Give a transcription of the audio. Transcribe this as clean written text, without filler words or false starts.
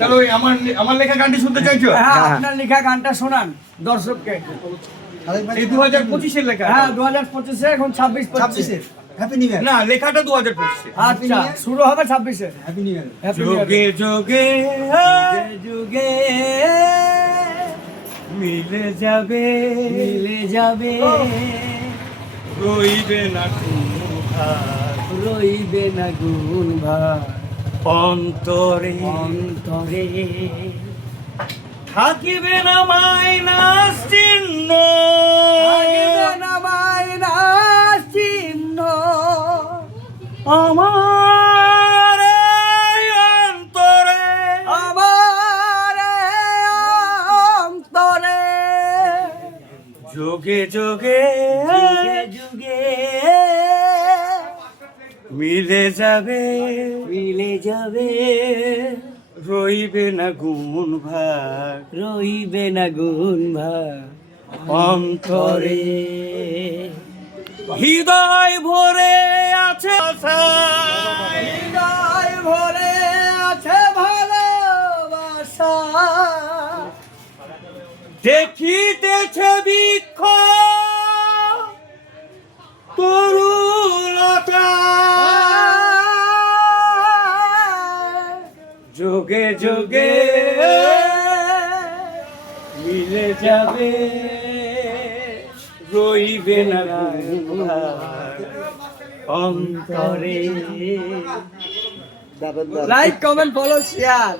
তাহলে ওই আমার লেখা গানটি শুনতে চাইছো? হ্যাঁ, আপনার লেখা গানটা শোনান দর্শককে। এই 2025 এর লেখা। হ্যাঁ, 2025 এখন 26 হ্যাপি নিউ ইয়ার। না, লেখাটা 2025 এর। আচ্ছা, শুরু হবে 26 হ্যাপি নিউ ইয়ার। যোগে যোগে যুগে মিলে যাবে, মিলে যাবে, রইবে না কোনো ভার রইবে না গুণ ভার অন্তরে, অন্তরে, থাকিবে না মাইনাস চিহ্ন, থাকিবে না মাইনাস চিহ্ন আমার এই অন্তরে, আমার অন্তরে। যোগে যোগে যুগে যুগে মিলে যাবে, মিলে যাবে, রইবে না গুণ ভাগ রইবে না গুণ ভার অন্তরে। অন্তরে। হৃদয় ভরে আছে আশায়, হৃদয় ভরে আছে ভালোবাসা, দেখিতেছে বৃক্ষ তরুলতা, যোগে যোগে মিলে যাবে, রইবে না গুণ ভাগ অন্তরে। Like comment follow share.